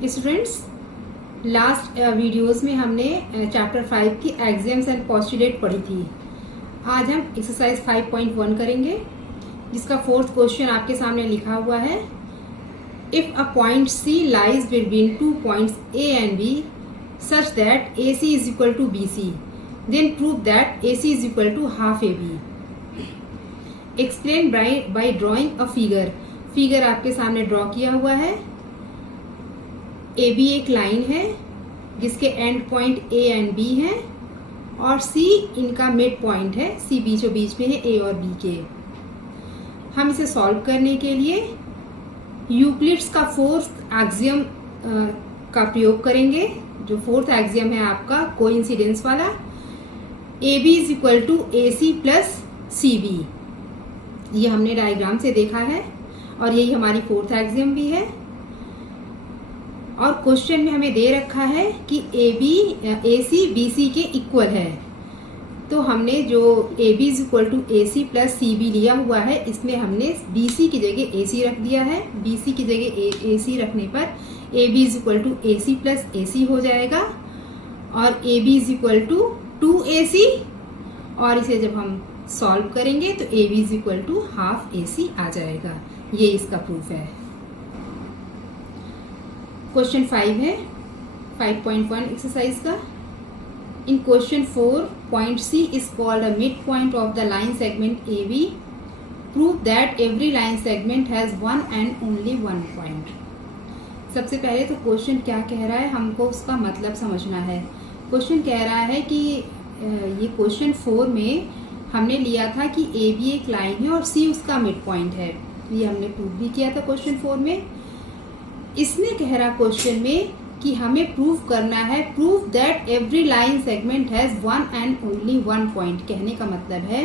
Students, last videos में हमने chapter 5 की एक्सियम्स एंड पोस्टुलेट पढ़ी थी। आज हम एक्सरसाइज 5.1 करेंगे, जिसका फोर्थ क्वेश्चन आपके सामने लिखा हुआ है। If a point C lies between 2 points A and B such that A C is equal to B C, then prove that A C is equal to half A B. Explain by drawing a figure. Figure आपके सामने draw किया हुआ है। A B एक line है जिसके end point A and B है और सी इनका मिड पॉइंट है। सी बीचों बीच में है ए और बी के। हम इसे सॉल्व करने के लिए यूक्लिड्स का फोर्थ एक्सियम का प्रयोग करेंगे। जो फोर्थ एक्सियम है आपका कोइंसिडेंस वाला, A B is equal to A C plus C B. ये हमने डायग्राम से देखा है और यही हमारी फोर्थ एक्सियम भी है। और क्वेश्चन में हमें दे रखा है कि ए सी बी सी के इक्वल है। तो हमने जो A B is equal to A C plus C B लिया हुआ है, इसमें हमने बी सी की जगह ए सी रख दिया है। बी सी की जगह ए सी रखने पर A B is equal to A C plus A C हो जाएगा और A B is equal to 2ac। और इसे जब हम सॉल्व करेंगे तो A B is equal to half A C आ जाएगा। ये इसका प्रूफ है। क्वेश्चन 5 है 5.1 एक्सरसाइज का। In question 4, point C is called a mid point of the line segment A B. Prove that every line segment has one and only one point. सबसे पहले तो क्वेश्चन क्या कह रहा है, हमको उसका मतलब समझना है। क्वेश्चन कह रहा है कि ये क्वेश्चन 4 में हमने लिया था कि ए बी एक लाइन है और सी उसका मिड पॉइंट है। ये हमने प्रूव भी किया था क्वेश्चन 4 में। इसमें कह रहा क्वेश्चन में कि हमें प्रूव करना है, prove that every line segment has one and only one point. कहने का मतलब है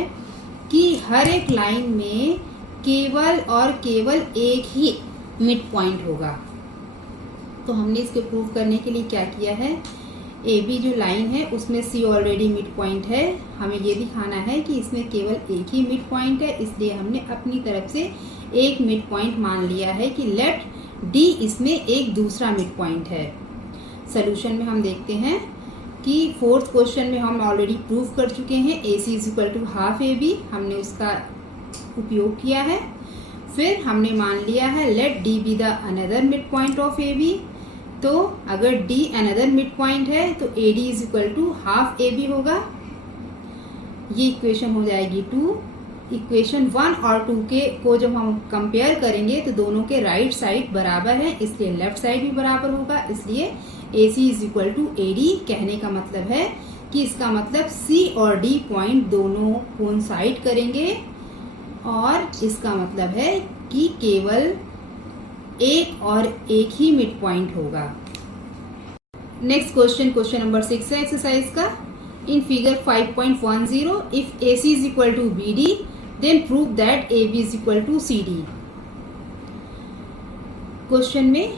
कि हर एक लाइन में केवल और केवल एक ही मिड पॉइंट होगा। तो हमने इसको प्रूव करने के लिए क्या किया है, ए बी जो लाइन है उसमें सी ऑलरेडी मिड पॉइंट है। हमें ये दिखाना है कि इसमें केवल एक ही मिड पॉइंट है, इसलिए हमने अपनी तरफ से एक मिड पॉइंट मान लिया है कि लेट डी इसमें एक दूसरा मिड पॉइंट है। सोल्यूशन में हम देखते हैं कि फोर्थ क्वेश्चन में हम ऑलरेडी प्रूव कर चुके हैं A C is equal to half A B. हमने उसका उपयोग किया है। फिर हमने मान लिया है let D be the another mid point of A B. तो अगर डी अनदर मिड पॉइंट है तो A D is equal to half A B होगा। ये इक्वेशन हो जाएगी 2। इक्वेशन 1 और 2 के को जब हम कंपेयर करेंगे तो दोनों के राइट साइड बराबर है, इसलिए लेफ्ट साइड भी बराबर होगा। इसलिए A C is equal to A D. कहने का मतलब है कि इसका मतलब सी और डी पॉइंट दोनों कोइंसाइड करेंगे और इसका मतलब है कि केवल एक और एक ही मिड पॉइंट होगा। नेक्स्ट क्वेश्चन, क्वेश्चन नंबर 6 है एक्सरसाइज का। In figure 5.10, if A C is equal to B D, then prove that A B is equal to C D. Question में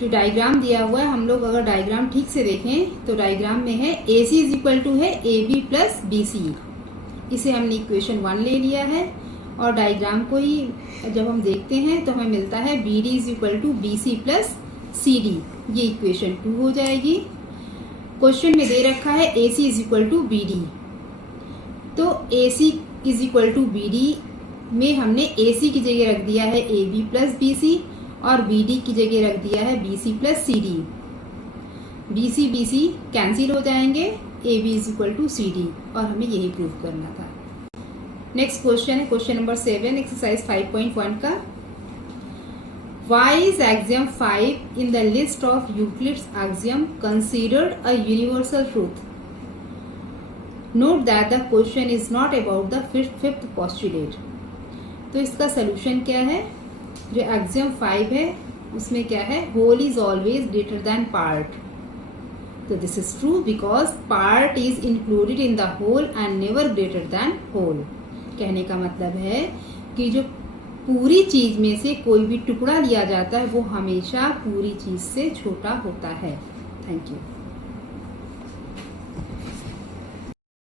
जो डायग्राम दिया हुआ है, हम लोग अगर डायग्राम ठीक से देखें तो डायग्राम में है A C is equal to है A B plus B C. इसे हमने इक्वेशन 1 ले लिया है और डायग्राम को ही जब हम देखते हैं तो हमें मिलता है B D is equal to B C plus C D. ये इक्वेशन 2 हो जाएगी। क्वेश्चन में दे रखा है A C is equal to B D. तो A C is equal to B D में हमने ए सी की जगह रख दिया है A B plus B C और बी डी की जगह रख दिया है B C plus C D. B C cancel हो जाएंगे, A B is equal to C D, और हमें यही प्रूव करना था। नेक्स्ट क्वेश्चन है क्वेश्चन नंबर 7 एक्सरसाइज 5.1 का। Why is axiom 5 in the list of Euclid's axiom considered a universal truth? Note that the question is not about the fifth postulate. तो इसका solution क्या है? जो axiom 5 है उसमें क्या है, whole is always greater than part. तो this is true because part is included in the whole and never greater than whole. कहने का मतलब है कि जो पूरी चीज में से कोई भी टुकड़ा लिया जाता है वो हमेशा पूरी चीज से छोटा होता है। Thank you.